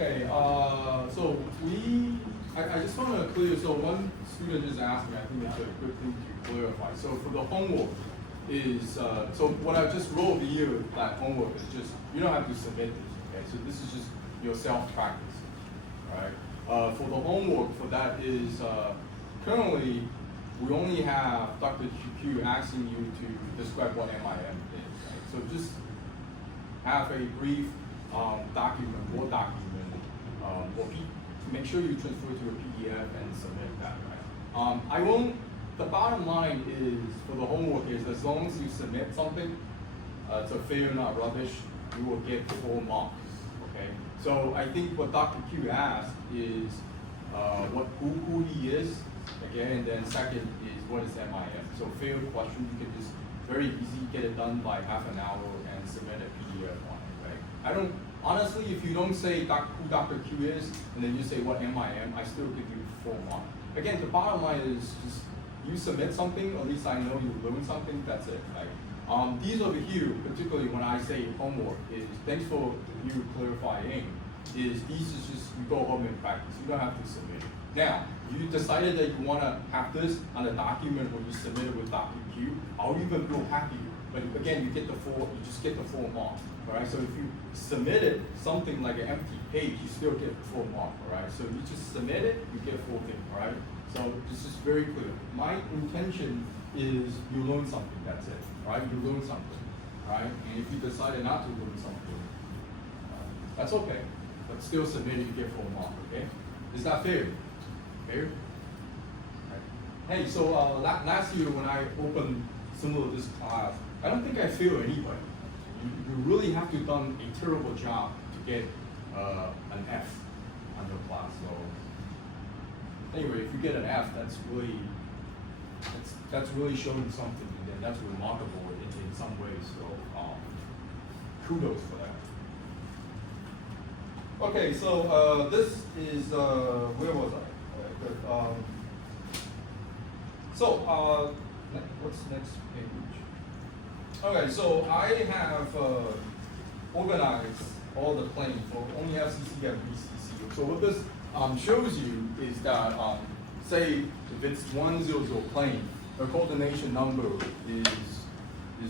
Okay, I just want to clear, so one student just asked me, I think it's a good thing to clarify. So for the homework is, so what I just wrote here, that homework is just, you don't have to submit this, okay? So this is just your self-practice, right? For the homework for that is, currently, we only have Dr. Q asking you to describe what MIM is, right? So just have a brief document, Word document, make sure you transfer to a PDF and submit that, right? The bottom line is, for the homework is, as long as you submit something, it's a fair, not rubbish, you will get 4 marks, okay? So I think what Dr. Q asked is who he is, okay, and then second is what is MIM. So fair question, you can just very easy get it done by half an hour and submit a PDF on it, right? Honestly, if you don't say who Dr. Q is, and then you say what MIM, I still give you 4 marks. Again, the bottom line is just you submit something, at least I know you learned something, that's it, right? These over here, particularly when I say homework, is thanks for you clarifying, is these is just, you go home and practice, you don't have to submit it. Now, you decided that you want to have this on a document where you submit it with Dr. Q, I'll even feel happier. But again, you just get the 4 marks, all right? So if you submitted something like an empty page, you still get 4 marks, all right? So you just submit it, you get 4 things, all right? So this is very clear. My intention is you learn something, that's it, right? You learn something, right? And if you decided not to learn something, that's okay. But still submit it, you get 4 marks, okay? Is that fair? Fair? Right. Hey, so last year when I opened similar to this class, I don't think I failed anybody. You really have to done a terrible job to get an F on your class. So anyway, if you get an F, that's really showing something, and then that's remarkable in some ways. So kudos for that. Okay, so this is where was I? What's next page? Okay, so I have organized all the planes for only FCC and BCC. So what this shows you is that, say, if it's 100 plane, the coordination number is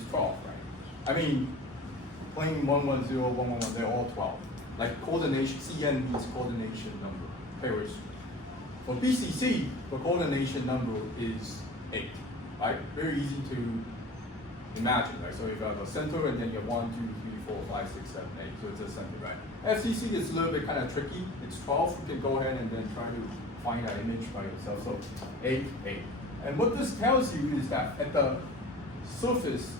12, right? I mean, plane 110, 111, they're all 12. Like coordination, CN means coordination number, pairs. For BCC, the coordination number is 8, right? Very easy to imagine, right? So you have a center and then you have 1, 2, 3, 4, 5, 6, 7, 8. So it's a center, right? FCC is a little bit kind of tricky. It's 12. You can go ahead and then try to find that image by yourself. So 8, 8. And what this tells you is that at the surface,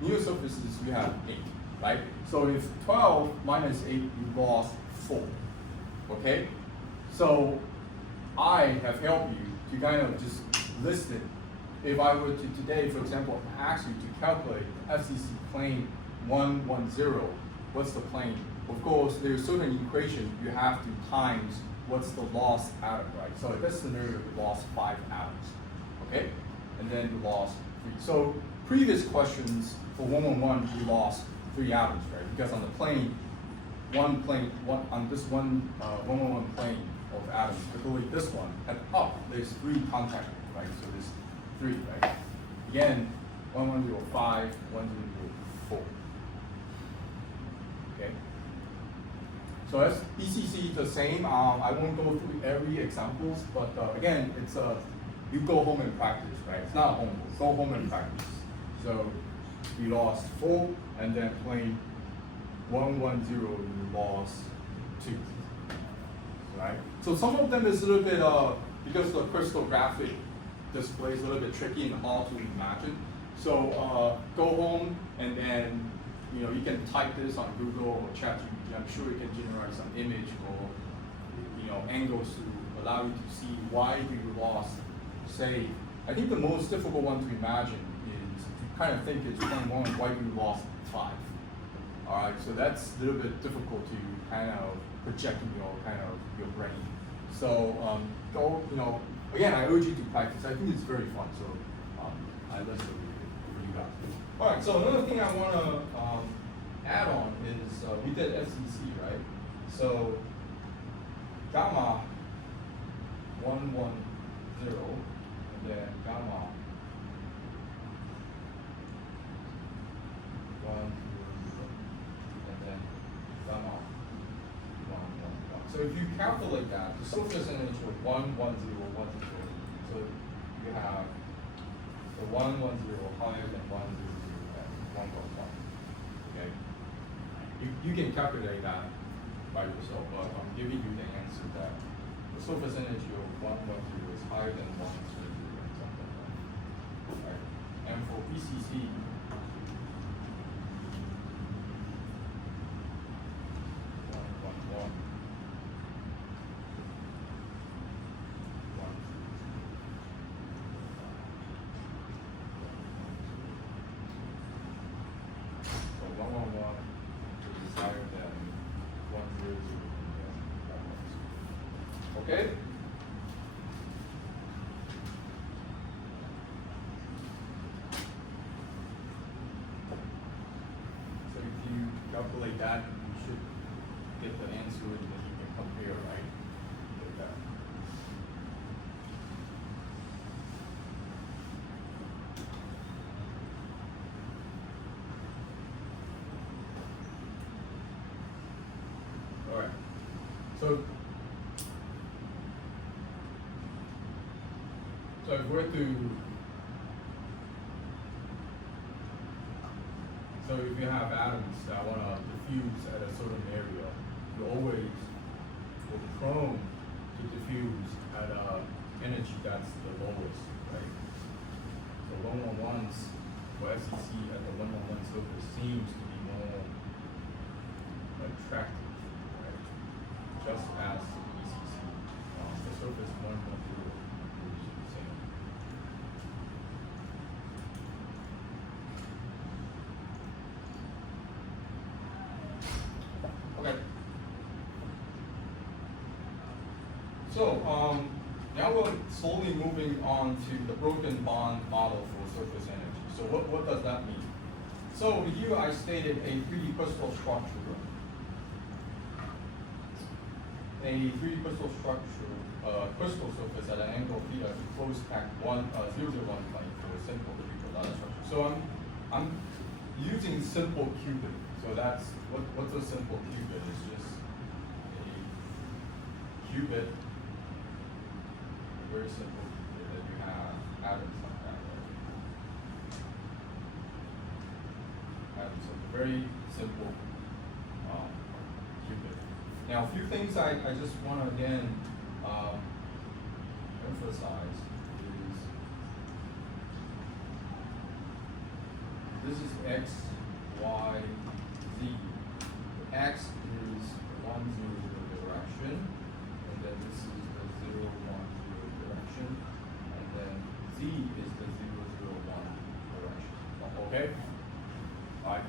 near surfaces, you have 8, right? So if 12 minus 8, you lost 4, okay? So I have helped you to kind of just list it. If I were to today, for example, ask you to calculate the FCC plane 110, what's the plane? Of course, there's certain equation you have to times what's the lost atom, right? So in this scenario, we lost 5 atoms, okay? And then we lost 3. So previous questions for 111, we lost 3 atoms, right? Because on the plane, on this 111 plane of atoms, particularly this one, at up, there's 3 contact, right? So there's 3, right? Again, 1105, 1104. Okay. So as BCC the same. I won't go through every examples, but again, it's you go home and practice, right? It's not homework. Go home and practice. So we lost 4, and then plane 110, we lost 2. Right? So some of them is a little bit because the crystallographic display is a little bit tricky and hard to imagine. So go home and then you can type this on Google or ChatGPT. I'm sure you can generate some image or angles to allow you to see why you lost. Say, I think the most difficult one to imagine is to kind of think is plane 1, why you lost 5. All right, so that's a little bit difficult to kind of project in your brain. So go, again, I urge you to practice. I think it's very fun. So I listen for you guys. All right. So another thing I want to add on is we did SEC, right? So gamma 1, 1, 0, and then gamma 1, 0, 0, and then gamma 1, 1, 1. So if you calculate that, the surface energy of 1, 1, 0, 1, 0, so you have the 1, 1, 0 higher than 1, 0, 0, and 1, 1, 1. Okay? You can calculate that by yourself, but I'm giving you the answer that the surface energy of 1, 1, 0 is higher than 1, 0, 0, and something like that. Right? And for BCC, 111 is higher than 100. Okay? So if you calculate that, you should get the answer and then you can compare, right? Like that. All right. So if we're to, so if you have atoms that want to diffuse at a certain area, you always will be prone to diffuse at a energy that's the lowest, right? So 111s for FCC at the 111 surface seems to be more attractive, right? Just as ECC, the surface 110 is the same. Okay. So now we're slowly moving on to the broken bond model for surface energy. So what does that mean? So here I stated a 3D crystal structure. A 3D crystal structure, crystal surface at an angle of theta to close pack 001 plane for a simple 3D data structure. So I'm using simple qubit. So that's what's a simple qubit? It's just a qubit, very simple qubit that you have atoms like that, right? Atoms, so very simple qubit. Now, a few things I just want to again emphasize is this is x, y, z. X is 1, 0, 0 direction, and then this is the 0, 1, 0 direction, and then z is the 0, 0, 1 direction. Okay? All right.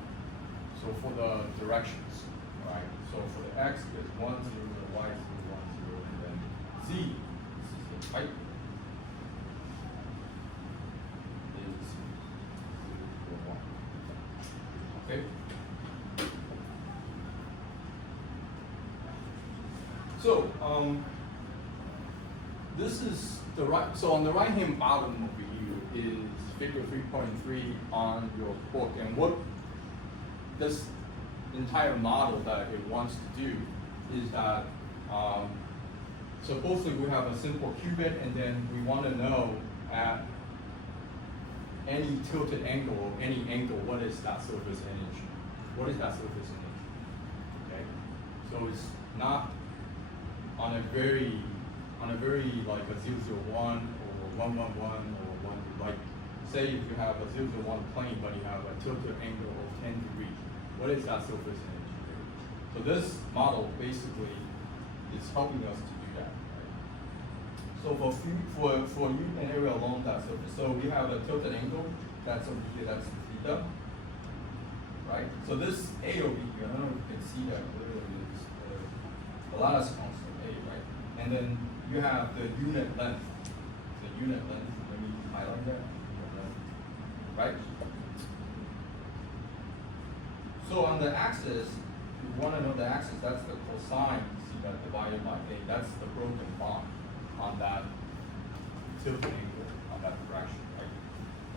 So for the directions, right? So for the x is 1, 0, 0, y is 0, 1, 0, and then z, this is the height, is 0, 1. Okay? So this is the right. So on the right hand bottom over here is figure 3.3 on your book, and what this entire model that it wants to do is that supposedly we have a simple qubit, and then we want to know at any tilted angle or any angle what is that surface energy? What is that surface energy? Okay, so it's not on a very like a 001 or 111 or 1, like say if you have a 001 plane but you have a tilted angle of 10 degrees, what is that surface energy? So this model basically is helping us to do that. Right? So for you an area along that surface, so we have a tilted angle that's over here, that's theta, right? So this A over here, I don't know if you can see that clearly, is the lattice constant A, right? And then you have the unit length. The unit length, let me highlight that, unit length, right? So on the axis, you you want to know the axis, that's the cosine theta divided by A. That's the broken bond on that tilt angle on that direction, right?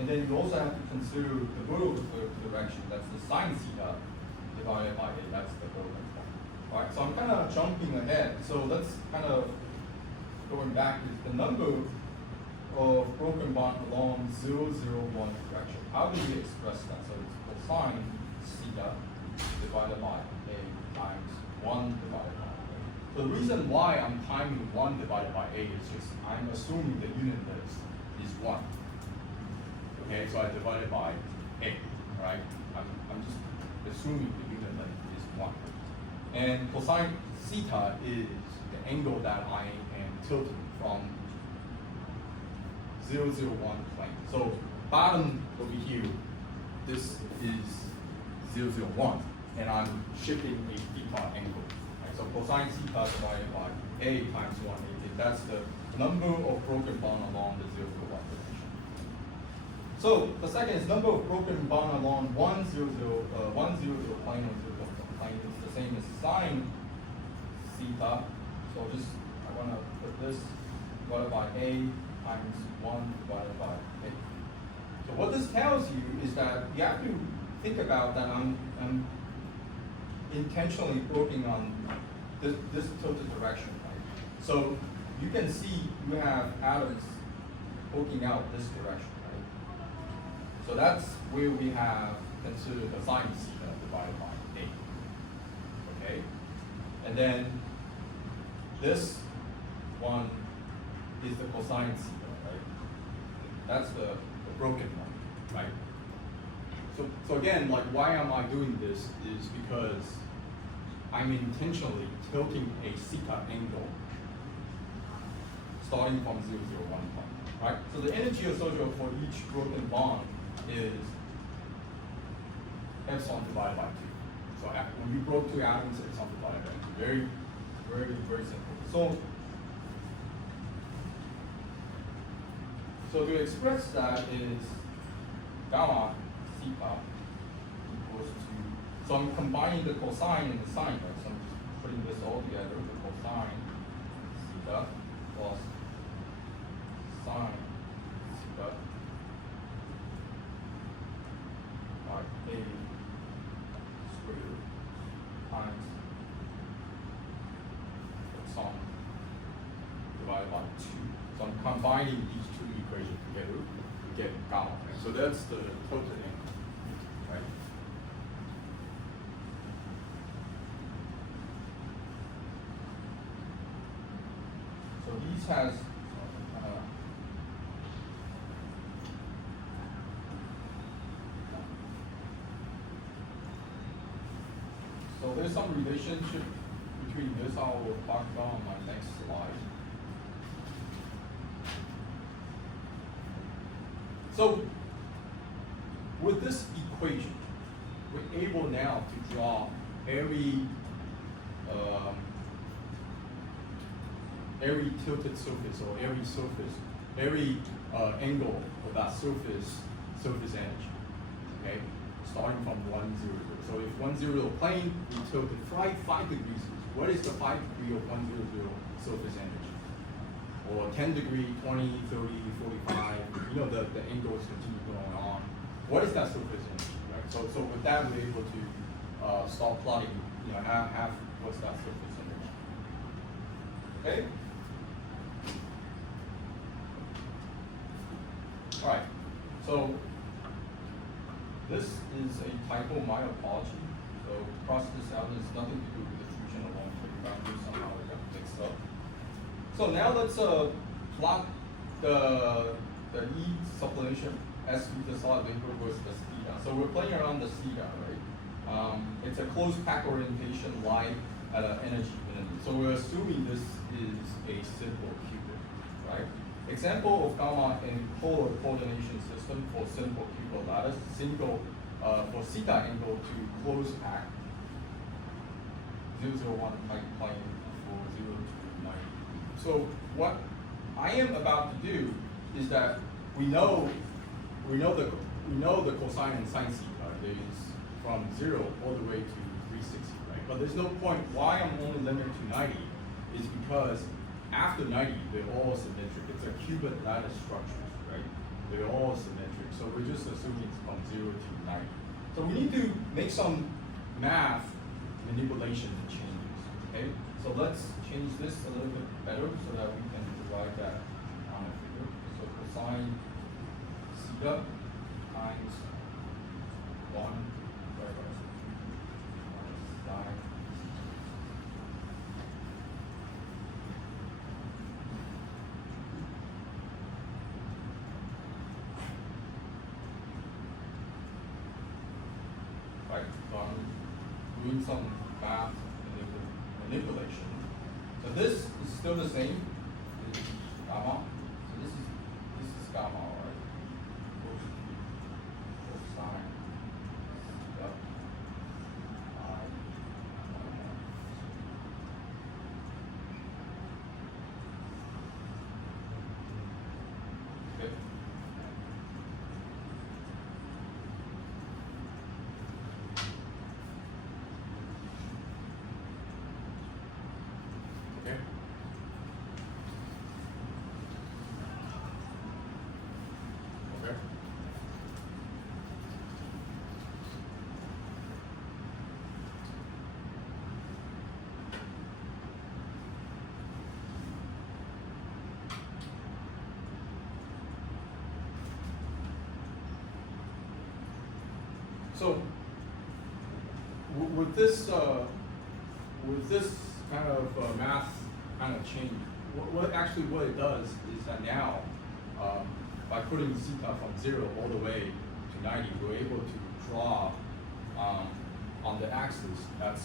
And then you also have to consider the vertical direction, that's the sine theta divided by A, that's the broken bond. All right, so I'm kind of jumping ahead. So let's kind of going back is the number of broken bond along 0, 0, 1 direction. How do we express that? So it's cosine theta divided by A times 1 divided by A. So the reason why I'm timing 1 divided by A is just I'm assuming the unit length is 1. Okay, so I divide it by A, right? I'm just assuming the unit length is 1. And cosine theta is the angle that I am tilting from 0, 0, 1 plane. So bottom over here, this is 0, 0, 1, and I'm shifting a theta angle. Right? So cosine theta divided by A times 180, that's the number of broken bond along the 0, 0, 1 direction. So the second is number of broken bond along 1, 0, 0, 1, 0, 0 plane or 0, 0 plane is the same as sine theta. So just I want to put this divided by A times 1 divided by A. So what this tells you is that you have to think about that I'm intentionally working on this tilted direction, right? So you can see you have atoms poking out this direction, right? So that's where we have considered the sine theta divided by A. Okay? And then this one is the cosine theta, right? That's the broken one, right? So again, like why am I doing this is because I'm intentionally tilting a theta angle starting from 0, 0, 1 point, right? So the energy associated for each broken bond is epsilon divided by 2. So when you broke 2 atoms, epsilon divided by 2. Very, very, very simple. So to express that is gamma theta equals to, so I'm combining the cosine and the sine, right? So I'm just putting this all together, the cosine theta plus sine theta by A squared times epsilon divided by 2. So I'm combining these two equations together to get gamma. Right? So that's the total angle, right? So these has so there's some relationship between this I will talk about on my next slide. So with this equation, we're able now to draw every tilted surface or every angle of that surface energy. Okay, starting from 1, 0, 0. So if 1, 0, 0 plane, we tilted 5 degrees. What is the 5 degree of 1, 0, 0 surface energy? Or 10 degree, 20, 30, 45, you know, the angles continue going on. What is that surface energy, right? So with that, we're able to start plotting, you know, what's that surface energy. Okay? All right, so this is a typo, my apology. So cross this out, there's nothing to do with the diffusion along the boundary, somehow it got mixed up. So now let's plot the E sublimation S theta solid vapor versus the theta. So we're playing around the theta, right? It's a closed pack orientation lie at an energy infinity. So we're assuming this is a simple cubic, right? Example of gamma in polar coordination system for simple cubic lattice, for theta angle to closed pack, 0, 0, 1 type plane for 0 to 90. So what I am about to do is that we know the cosine and sine theta is from 0 all the way to 360, right? But there's no point, why I'm only limited to 90 is because after 90, they're all symmetric. It's a cubic lattice structure, right? They're all symmetric. So we're just assuming it's from 0 to 90. So we need to make some math manipulation and changes, okay? So let's change this a little bit better so that we can derive that on a figure. So cosine theta times 1 divided by sine. Right, so I'm doing some math manipulation. So this is still the same. This is gamma. So this is gamma, right? Cosine theta I okay. Okay. Okay. So with this kind of math kind of change, what it does is that now by putting theta from 0 all the way to 90, we're able to draw on the axis. That's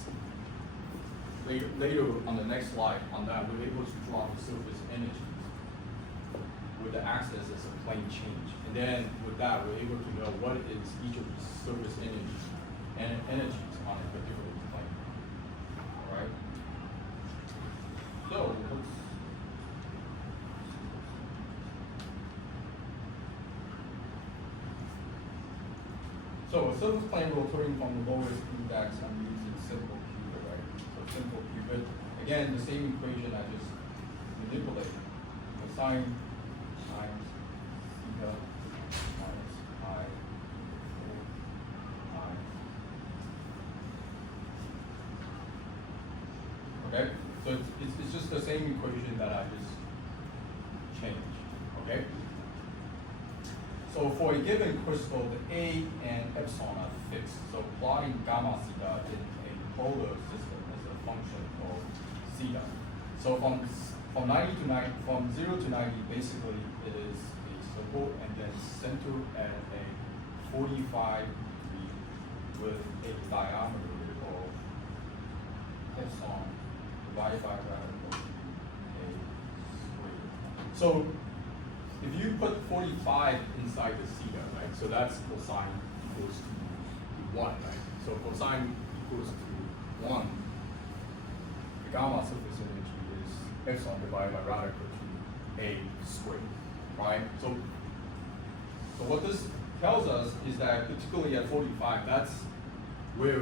later on the next slide. On that, we're able to draw the surface energies with the axis as a plane change. And then with that, we're able to know what is each of the surface energies on a particular plane. All right. So let's. So a surface plane rotating from the lowest index, I'm using simple cubit, right? So simple cubit. Again, the same equation I just manipulated. Cosine times theta minus I okay? So it's just the same equation that I just changed, okay? So for a given crystal, the A and epsilon are fixed. So plotting gamma theta in a polar system as a function of theta. So from 90 to 90, from 0 to 90, basically it is a circle and then centered at a 45 degree with a diameter of epsilon divided by radical a squared. So if you put 45 inside the theta, right? So that's cosine equals to 1, right? So cosine equals to 1. The gamma surface energy is epsilon divided by radical to a squared, right? So what this tells us is that particularly at 45, that's where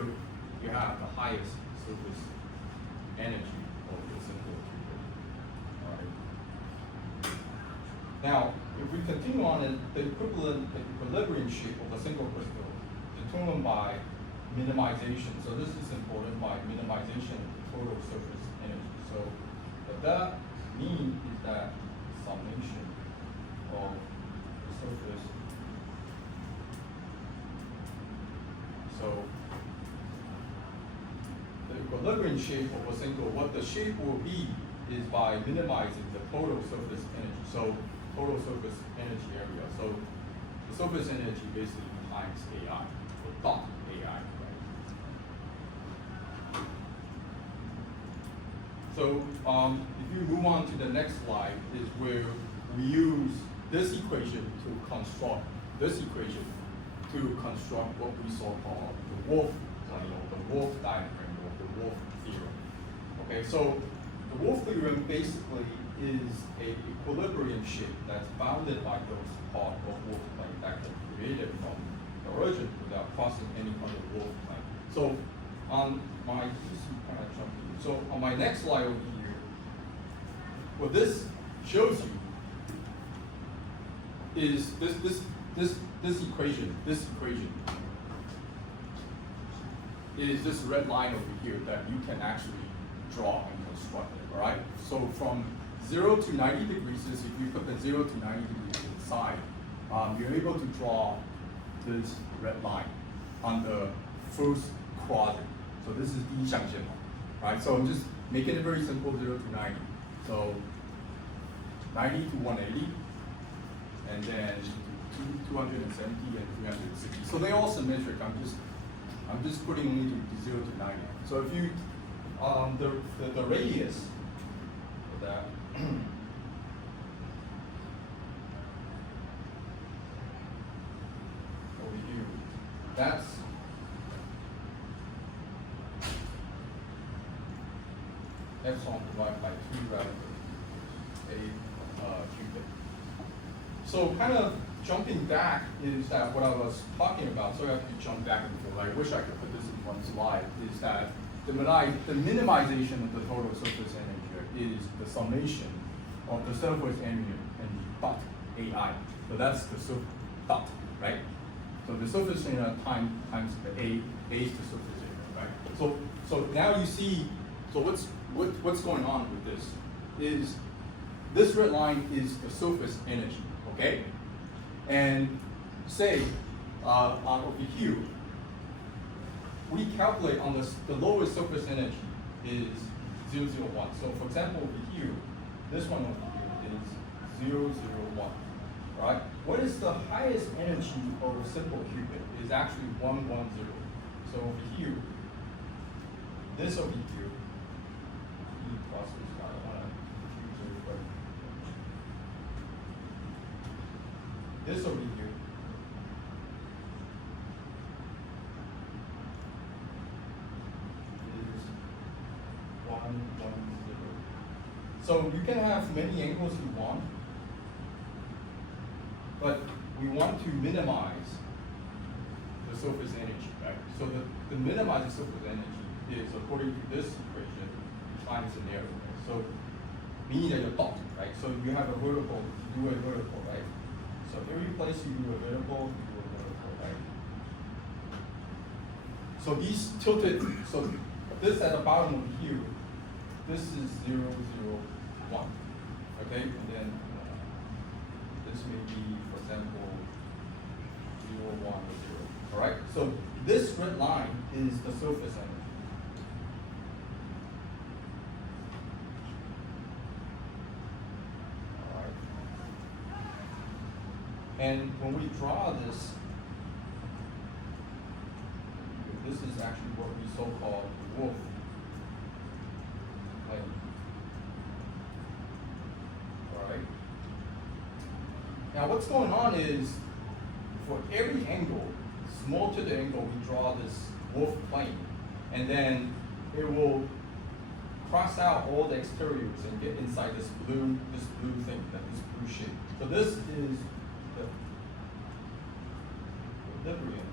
you have the highest surface energy of the simple cubit. All right. Now, if we continue on, the equilibrium shape of a single crystal determined by minimization. So this is important, by minimization of the total surface energy. So what that means is that summation of the surface. So the equilibrium shape of a single, what the shape will be is by minimizing the total surface energy. So total surface energy area. So the surface energy basically times AI, or dot AI, right? So if you move on to the next slide, is where we use this equation to construct what we saw called the Wolf plane, or the Wolf diagram, or the Wolf theorem. Okay, so the Wolf theorem basically is a equilibrium shape that's bounded by those part of Wolf plane that can be created from the origin without crossing any other Wolf plane. So on my, kind of jumping. So on my next slide over here, what this shows you is this equation. This equation is this red line over here that you can actually draw and construct it. All right. So from 0 to 90 degrees, if you put the 0 to 90 degrees inside, you're able to draw this red line on the first quadrant. So this is 第一象限, right? So I'm just making it very simple, 0 to 90. So 90 to 180, and then 270 and 360. So they're all symmetric. I'm just putting only to 0 to 90. So if you the radius for that over here, that's epsilon divided by 2 rather than a cubic. So kind of jumping back is that what I was talking about, so I have to jump back and forth. I wish I could put this in one slide, is that the minimization of the total surface energy is the summation of the surface energy and dot AI. So that's the dot, right? So the surface area times the A is the surface area, right? So now you see, so what's going on with this is this red line is the surface energy, okay? And say over here, we calculate on the lowest surface energy is 001. So for example, over here, this one over here is 001, right? What is the highest energy of a simple qubit? Is actually 110. So over here, this over here, E plus is I don't want to confuse everybody. This over here is 110. So you can have many angles you want, but we want to minimize the surface energy, right? So the minimized surface energy is according to this equation times an area. So meaning that you're dot, right? So you have a vertical, you do a vertical, right? So every place you do a vertical, you do a vertical, right? So these tilted, so this at the bottom of here, this is 0, 0, 1, okay? And then this may be, for example, 0, 1, or 0, all right? So this red line is the surface energy. All right. And when we draw this, this is actually what we so-called the wolf plane. All right. Now what's going on is, for every angle, small to the angle, we draw this wolf plane, and then it will cross out all the exteriors and get inside this blue thing, this blue shape. So this is the equilibrium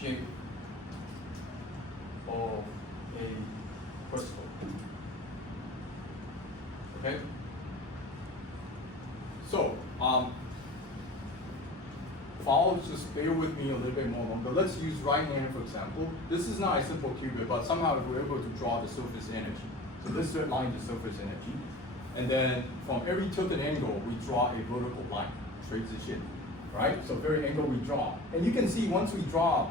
shape of a crystal. Okay? So, follow, just bear with me a little bit more longer. Let's use right hand for example. This is not a simple qubit, but somehow we're able to draw the surface energy. So this red line is surface energy. And then from every tilted angle, we draw a vertical line, 垂直线, right? So every angle we draw. And you can see once we draw,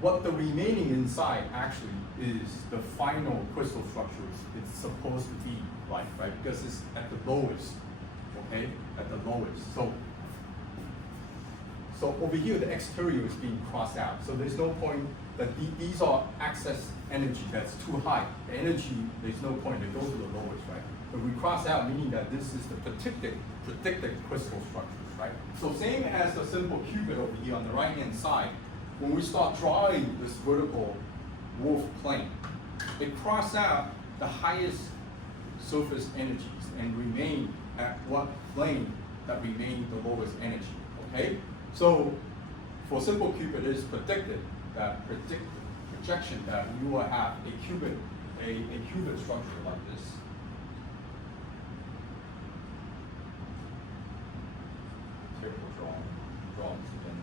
what the remaining inside actually is the final crystal structures it's supposed to be like, right? Because it's at the lowest, okay? At the lowest. So over here, the exterior is being crossed out. So there's no point that these are excess energy that's too high. The energy, there's no point, it goes to the lowest, right? But we cross out, meaning that this is the predicted crystal structures, right? So same as the simple qubit over here on the right-hand side, when we start drawing this vertical wolf plane, it crosses out the highest surface energies and remain at what plane that remain the lowest energy, okay? So for simple cube, it is predicted that projection that you will have a qubit structure like this. Careful drawings again.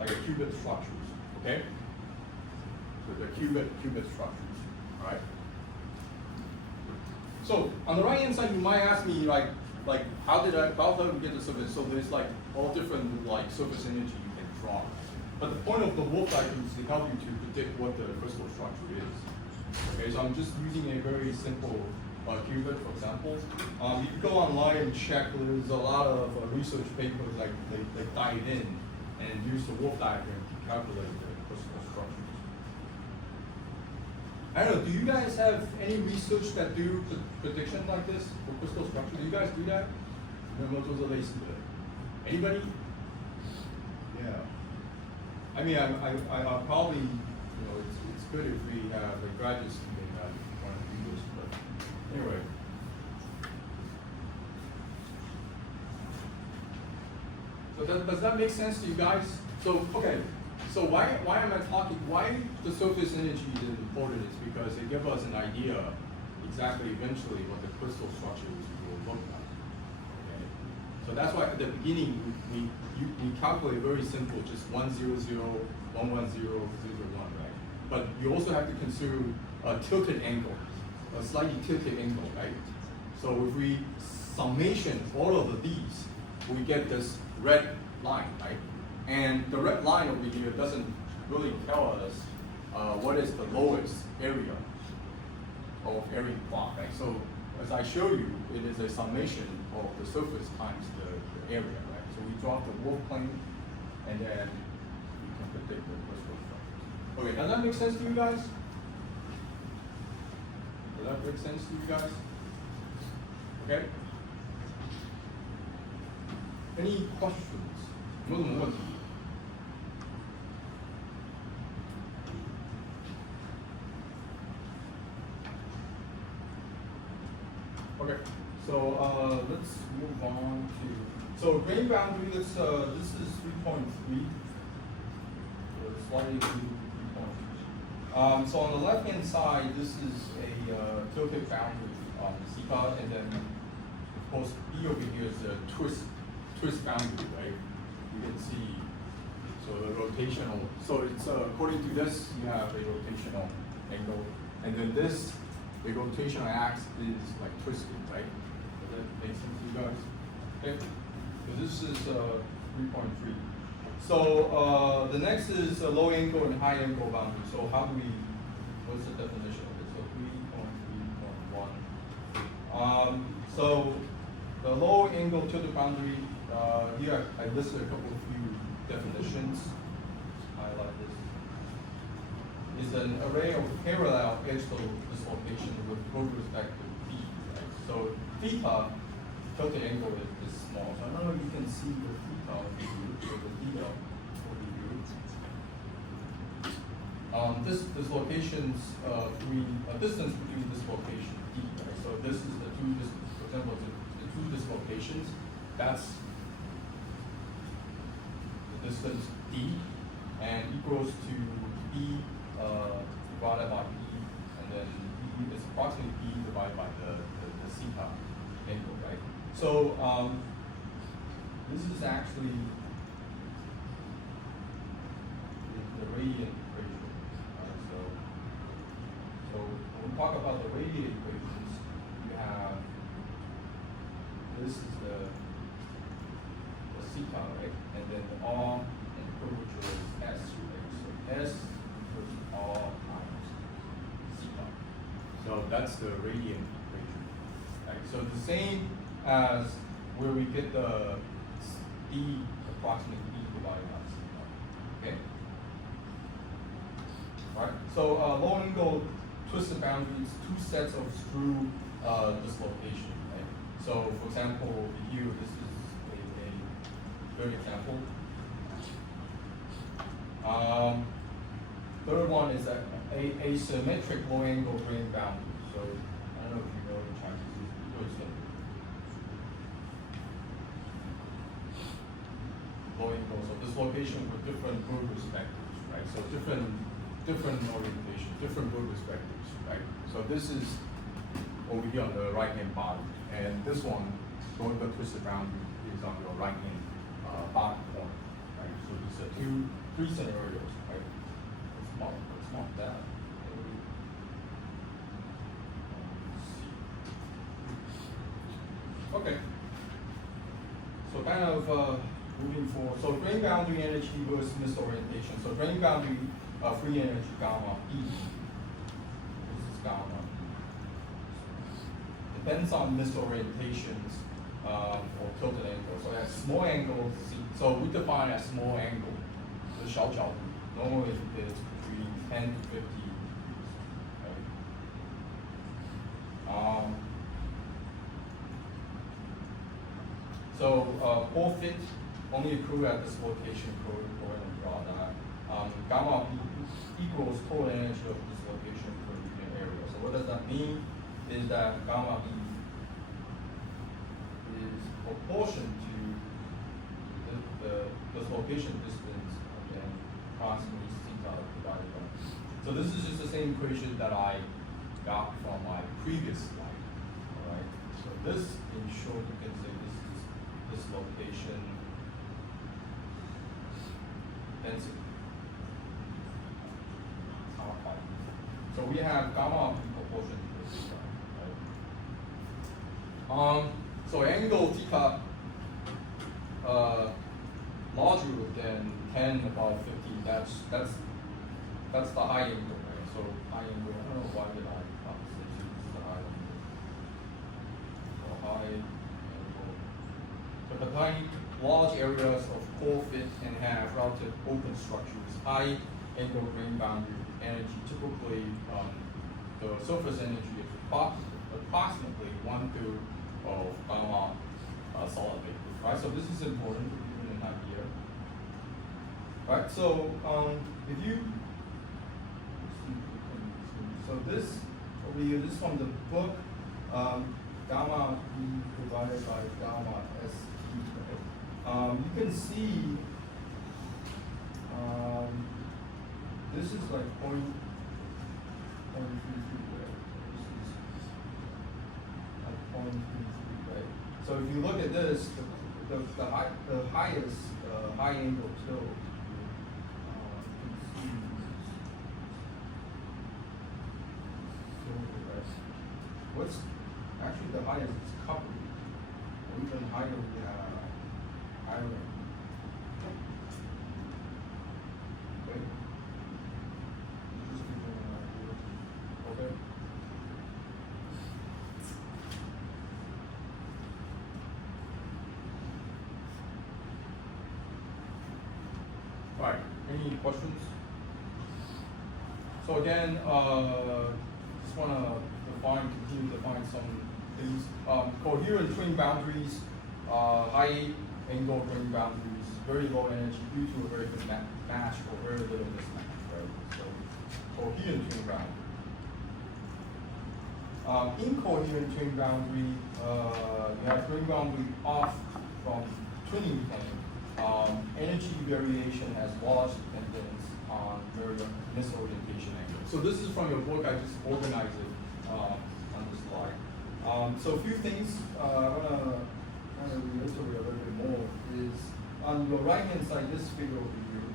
Like a qubit structures, okay? So the qubit structures, all right? So on the right hand side, you might ask me like how did we get the surface? So there's like all different like surface energy you can draw. But the point of the Wolf diagram is to help you to predict what the crystal structure is. Okay, so I'm just using a very simple qubit, for example. If you go online and check, there's a lot of research papers like they dive in and use the Wolf diagram to calculate the crystal structures. I don't know, do you guys have any research that do prediction like this for crystal structure? Do you guys do that? Anybody? Yeah. I mean, I probably, it's good if we have a graduate student that want to do this, but anyway. So does that make sense to you guys? So, okay. So why am I talking? Why the surface energy is important is because it gives us an idea exactly eventually what the crystal structures will look like. Okay. So that's why at the beginning we calculate very simple, just 1, 0, 0, 1, 1, 0, 0, 0, 1, right? But you also have to consider a tilted angle, a slightly tilted angle, right? So if we summation all of these, we get this red line, right? And the red line over here doesn't really tell us what is the lowest area of every plot, right? So as I show you, it is a summation of the surface times the area, right? So we draw the Wolf plane, and then we can predict the crystal structure. Okay, does that make sense to you guys? Does that make sense to you guys? Okay? Any questions? 有没有什么问题？ Okay, so let's move on to, so grain boundary, this is 3.3, slightly 3.3. So on the left hand side, this is a tilted boundary on CETA, and then of course B over here is a twist boundary, right? You can see, so the rotational, so it's according to this, you have a rotational angle, and then this, the rotational axis is like twisted, right? Does that make sense to you guys? Okay, so this is 3.3. So the next is a low angle and high angle boundary. So how do we, what's the definition of it? So 3.3.1. So the low angle tilted boundary, here I listed a couple of few definitions. Highlight this. Is an array of parallel edge dislocation with respect to b, right? So theta tilted angle is small. So I don't know if you can see the theta over here, or the theta over here. This dislocations distance between dislocation d, right? So this is the two, for example, the two dislocations. That's the distance d, and equals to b divided by b, and then b is approximately b divided by the theta angle, right? So this is actually the radiant equation. So when we talk about the radiant equations, you have this is the theta, right? And then the r and the curvature is s, right? So s equals r times theta. So that's the radiant equation, right? So the same as where we get the d approximately b divided by theta. Okay. Right. So low angle twisted boundaries, two sets of screw dislocation. Right. So for example, here this is a good example. Third one is a asymmetric low angle grain boundary. So I don't know if you know the Chinese low angle. So this location with different root perspectives, right? So different orientation, different root perspectives, right? So this is over here on the right hand bottom, and this one going the twisted boundary is on your right hand bottom corner, right? So these are three scenarios, right? Let's mark that. Okay. So kind of moving forward. So drain boundary energy versus misorientation. So drain boundary free energy gamma E. This is gamma. Depends on misorientations or tilted angle. So at small angles, so we define as small angle, the 小角度, normally is between 10 to 50 degrees. Right? So pole fit only accrue at this location, according to draw that. Gamma B equals total energy of this location per unit area. So what does that mean? Is that gamma B is proportion to this location distance and then approximately theta divided by. So this is just the same equation that I got from my previous slide. All right. So this, in short, you can say this is this location density. So we have gamma in proportion to this theta, right? So angle theta larger than 10 above 15. That's the high angle, right? So high angle. I don't know why did I say this is the high angle. So high angle. But the tiny large areas of core fit and have relative open structures. High angle grain boundary energy typically the surface energy is approximately 1/3 of gamma solid vapor. Right. So this is important to give you an idea. Right. So if you this over here, this from the book, gamma E divided by gamma ST. Right? You can see this is like 0.33, right? This is like 0.33, right? So if you look at this, the highest high angle tilt, you can see what's actually the highest is copper, or even higher we have iron. Okay. Just give you an idea. Okay. All right. Any questions? So again, just want to continue to define some things. Coherent twin boundaries, high angle grain boundaries, very low energy due to a very good match or very little mismatch, right? So coherent twin boundary. Incoherent twin boundary, you have twin boundary off from twinning plane. Energy variation has large dependence on misorientation angle. So this is from your book. I just organized it on the slide. So a few things I want to kind of reiterate a little bit more is on your right hand side, this figure over here.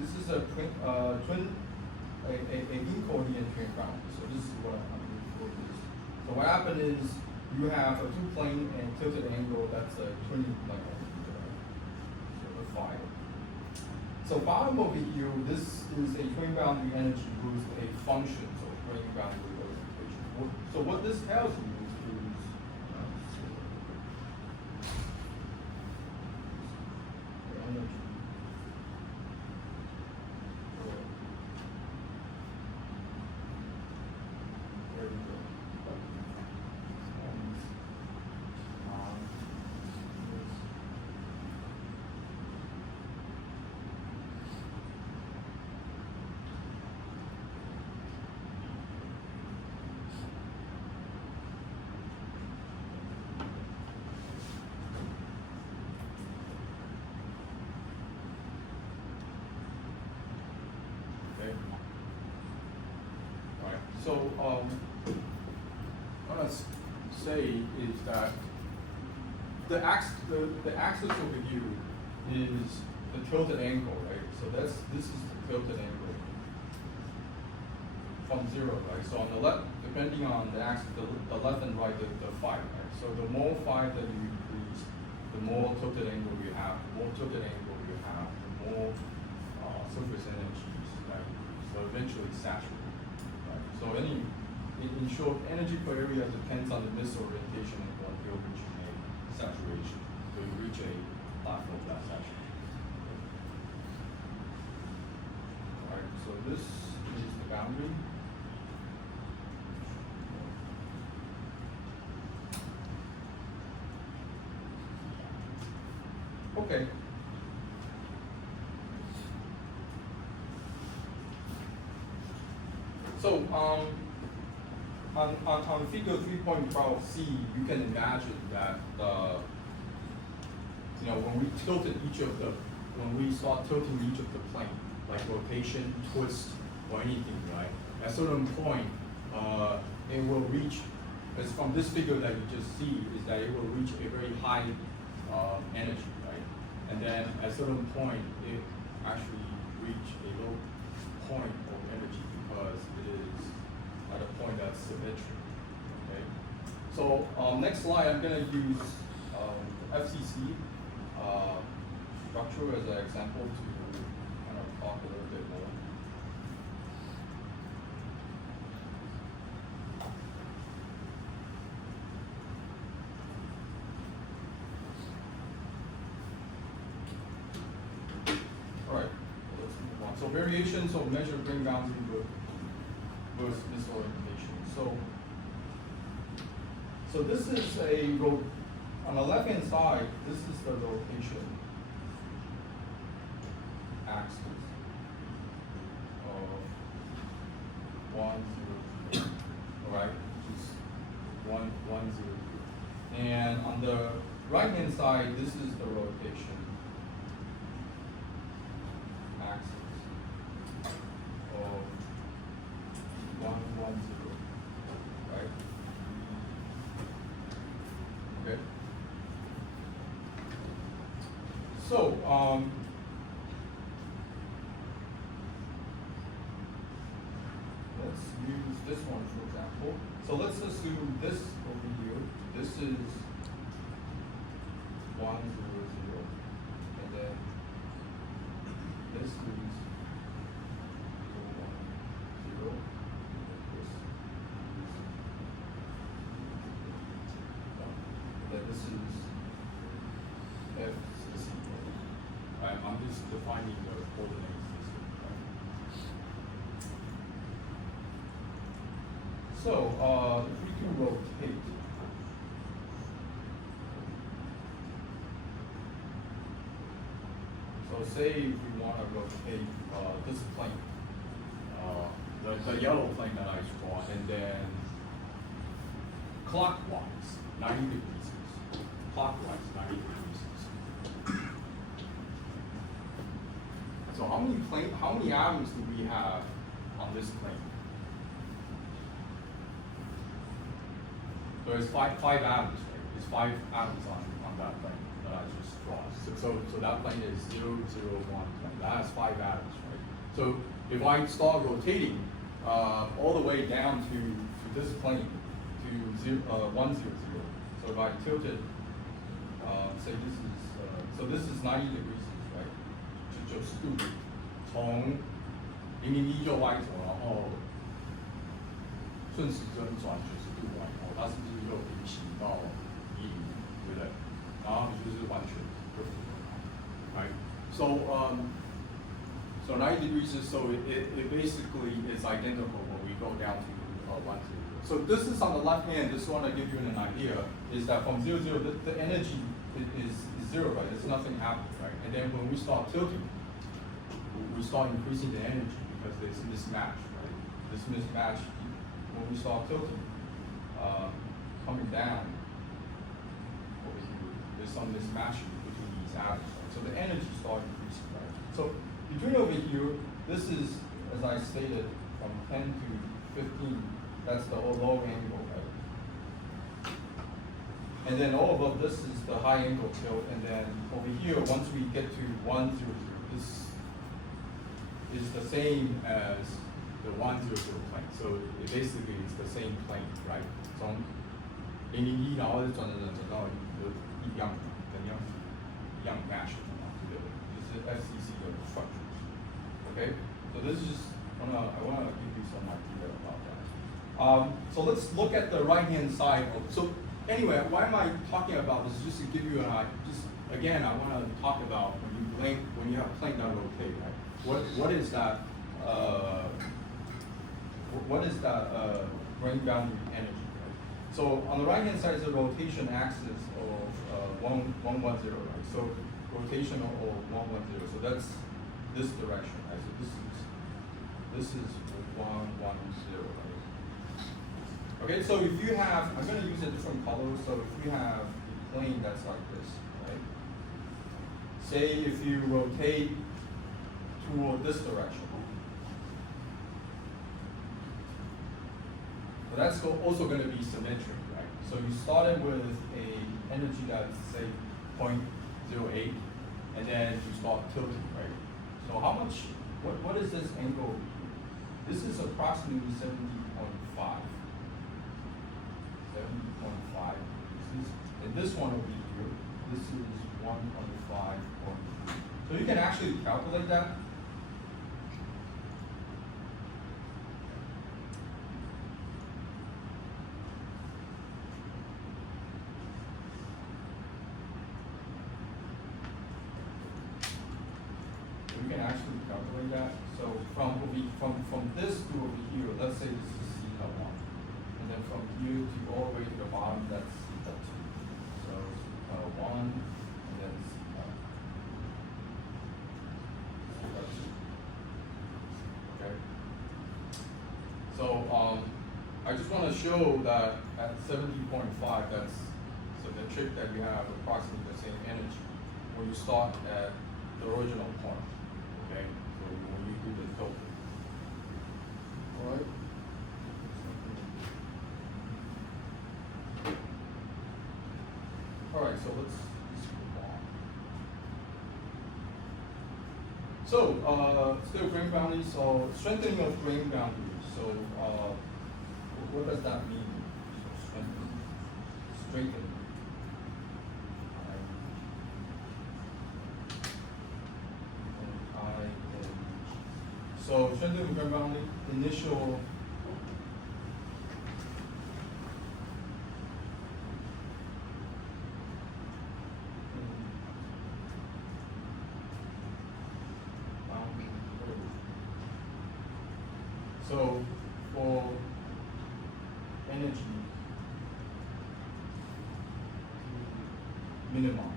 This is a incoherent twin boundary. So this is what I'm doing for this. So what happened is you have a two plane and tilted angle. That's a twinning plane. So the phi. So bottom over here, this is a twin boundary energy boost, a function, so twin boundary equation. So what this tells you is the energy. There we go. what I say is that the axis over here is the tilted angle, right? So this is the tilted angle from 0, right? So on the left, depending on the axis, the left and right, the phi, right? So the more phi that you increase, the more tilted angle you have. The more tilted angle you have, the more surface energies, right? So eventually saturate, right? So in short, energy per area depends on the misorientation angle until reaching a saturation. So you reach a platform of that saturation. All right. So this is the boundary. Okay. So on figure 3.12c, you can imagine that when we start tilting each of the plane, like rotation, twist, or anything, right? At a certain point, it will reach. As from this figure that you just see, is that it will reach a very high energy, right? And then at a certain point, it actually reach a low point of energy because it is at a point that's symmetric. Okay. So next slide, I'm gonna use FCC structure as an example to kind of talk a little bit more. All right, let's move on. So variations of measured grain boundary versus misorientation. So this is on the left hand side, this is the rotation axis of 1, 0, 0. All right, which is 1, 1, 0, 0. And on the right hand side, this is the rotation axis of 1, 1, 0. Right? Okay. So, let's use this one for example. So let's assume this over here, this is 1, 0, 0, and then this is 0, 1, 0, and then this is FCC. I'm just defining the coordinate system. Right? So if we can rotate, so say if we want to rotate this plane, the yellow plane that I draw, and then clockwise 90 degrees, clockwise 90 degrees. So how many atoms do we have on this plane? So it's five atoms, right? It's 5 atoms on that plane that I just draw. So that plane is 0, 0, 1 plane. That has 5 atoms, right? So if I start rotating all the way down to this plane to 1, 0, 0. So if I tilt it, say this is so this is 90 degrees, right? 90度，从001就 Y 轴，然后顺时针转90度完以后，它是不是又平行到100，对不对？然后就是完全就符合它 ，right? So 90 degrees is it basically is identical when we go down to 1, 0. So this is on the left hand. Just want to give you an idea is that from 0, 0, the energy is 0, right? There's nothing happening, right? And then when we start tilting, we start increasing the energy because there's a mismatch, right? This mismatch, when we start tilting, coming down over here, there's some mismatch between these atoms, right? So the energy starts increasing, right? So between over here, this is, as I stated, from 10 to 15 That's the low angle, right? And then all above this is the high angle tilt, and then over here, once we get to 1, 0, 0, this is the same as the 1, 0, 0 plane. So it basically it's the same plane, right? 从001然后转到一样match 这个就是 FCC 的 structures. Okay, so this is just I wanna give you some idea about that. So let's look at the right hand side. So anyway, why am I talking about this? Just to give you an idea. Just again, I want to talk about when you have a plane that rotate, right? What is that? What is that grain boundary energy? Right? So on the right hand side is the rotation axis of 110, right? So rotation of 110. So that's this direction, right? So this is 110, right? Okay, so if you have, I'm going to use a different color. So if you have a plane that's like this, right? Say if you rotate toward this direction. So that's also going to be symmetric, right? So you started with a energy that's say 0.08, and then you start tilting, right? So how much? What is this angle? This is approximately 70.5. 70.5. And this one over here, this is 1.5. So you can actually calculate that. You can actually calculate that. So from this to over here, let's say this is θ1. And then from here to all the way to the bottom, that's θ2. So θ1 and then θ2. Okay. So I just want to show that at 70.5, that's symmetric, that you have approximately the same energy when you start at the original point. Okay, so when you do the tilt. All right. All right, so let's move on. So still grain boundaries. So strengthening of grain boundaries. So what does that mean? So strengthening. So strengthening grain boundary, initial boundary curve. So for energy minimum.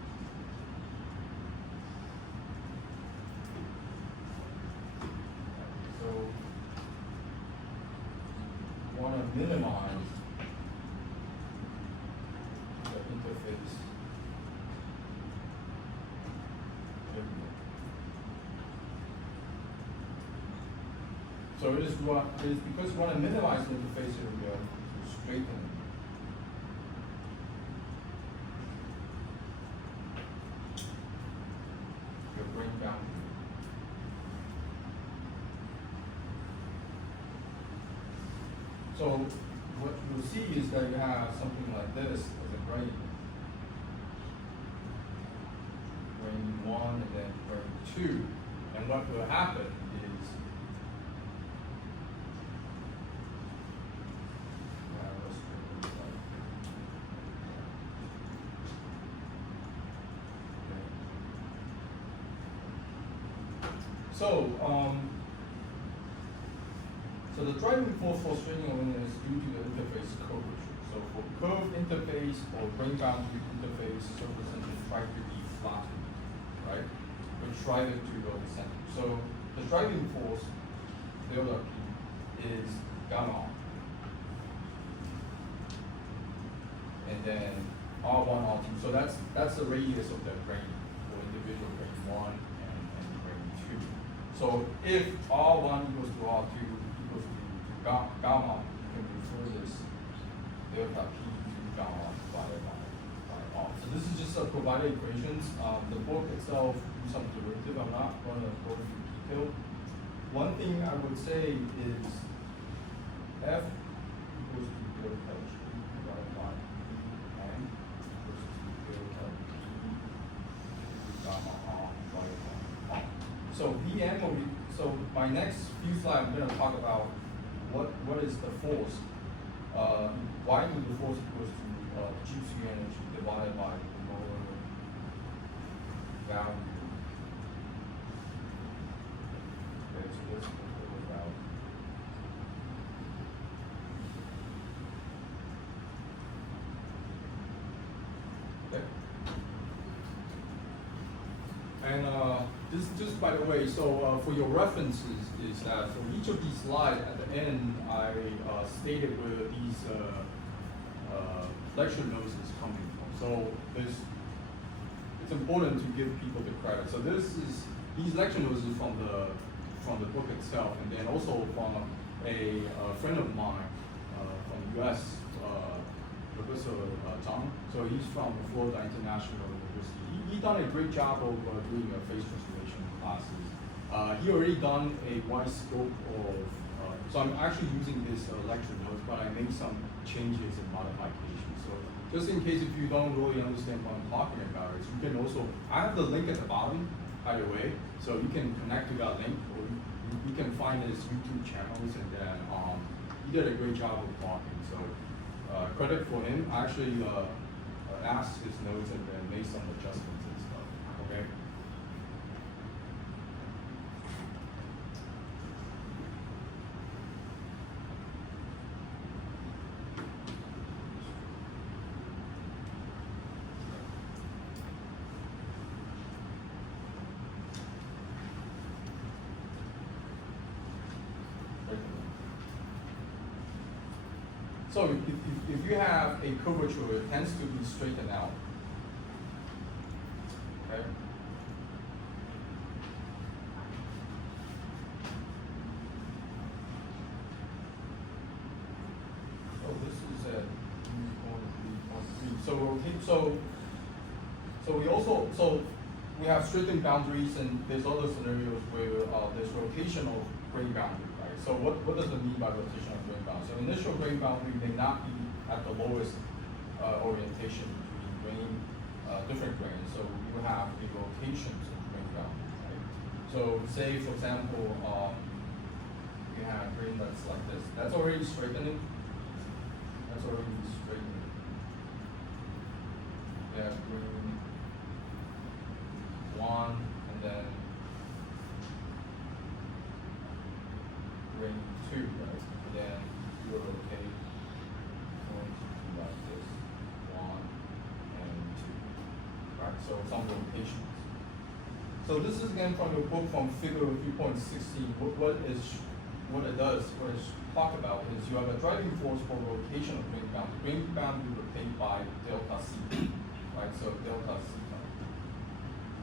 Minimize the interface area. So it is because we want to minimize the interface area to straighten your grain boundary. So what you'll see is that you have something like this as a grain. Grain 1 and then grain 2. And what will happen is so the driving force for straightening of linear is due to the interface curvature. So for curved interface or grain boundary interface, surface tension try to be flattened, right? But drive it to the center. So the driving force, delta P, is gamma. And then R1, R2. So that's the radius of the grain for individual grain 1 and grain 2. So if R1 equals to R2 equals to gamma can refer this delta P to gamma divided by R. So this is just a provided equations. The book itself do some derivative. I'm not going to go into detail. One thing I would say is F equals to delta G divided by N versus delta P gamma R divided by R. So Vm will be, so my next few slides I'm going to talk about what is the force. Why do the force equals to Gibbs free energy divided by the molar value. Okay, so let's look at the value. Okay. And this just by the way, so for your references is that for each of these slides at the end, I stated where these lecture notes is coming from. So it's important to give people the credit. So these lecture notes is from the book itself, and then also from a friend of mine from the U.S. Professor Zhang. So he's from Florida International University. He done a great job of doing phase transformation classes. He already done a wide scope of, so I'm actually using this lecture notes, but I made some changes and modifications. So just in case if you don't really understand what I'm talking about, you can also, I have the link at the bottom, by the way, so you can connect to that link, or you can find his YouTube channels, and then he did a great job of talking. So credit for him. I actually asked his notes and then made some adjustments and stuff. Okay. So if you have a curvature, it tends to be straightened out. Okay. So this is at 3.3. So we have straightened boundaries, and there's other scenarios where there's rotational grain boundary, right? So what does it mean by rotational grain boundary? So initial grain boundary may not be at the lowest orientation between grain, different grains. So you have the rotations of grain boundary, right? So say, for example, you have grain that's like this. That's already straightening. That's already straightening. You have grain 1, and then grain 2, right? And then you will rotate going to do like this, 1 and 2, right? So some rotations. So this is again from the book from Figure 3.16. What it does, what it's talk about is you have a driving force for rotation of grain boundary. Grain boundary rotate by delta C, right? So delta C.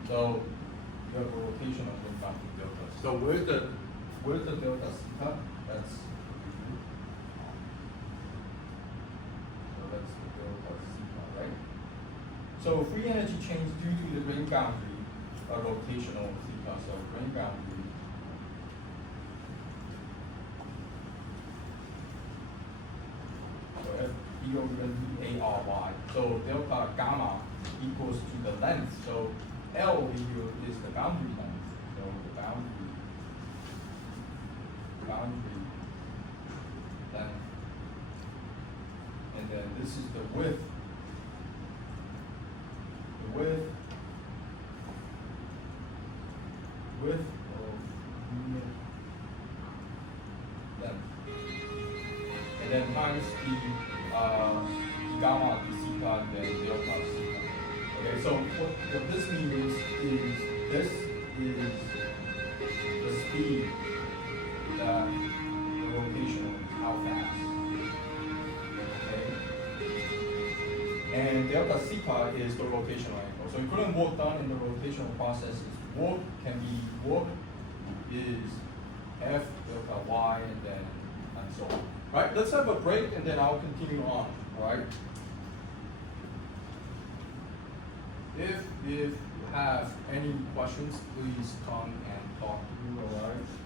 So you have a rotation of grain boundary delta. So where's the delta theta? That's the delta theta, right? So free energy change due to the grain boundary rotational theta. So grain boundary E over E A R Y. So delta gamma equals to the length. So L here is the boundary length. So the boundary length. And then this is the width. The width of unit length. And then times the gamma d theta and then delta theta. Okay, so what this means is this is the speed that the rotation is, how fast. Okay? And delta theta is the rotational angle. So equivalent work done in the rotational process is work is F delta Y and so on. Right, let's have a break and then I'll continue on, right? If you have any questions, please come and talk to me, alright?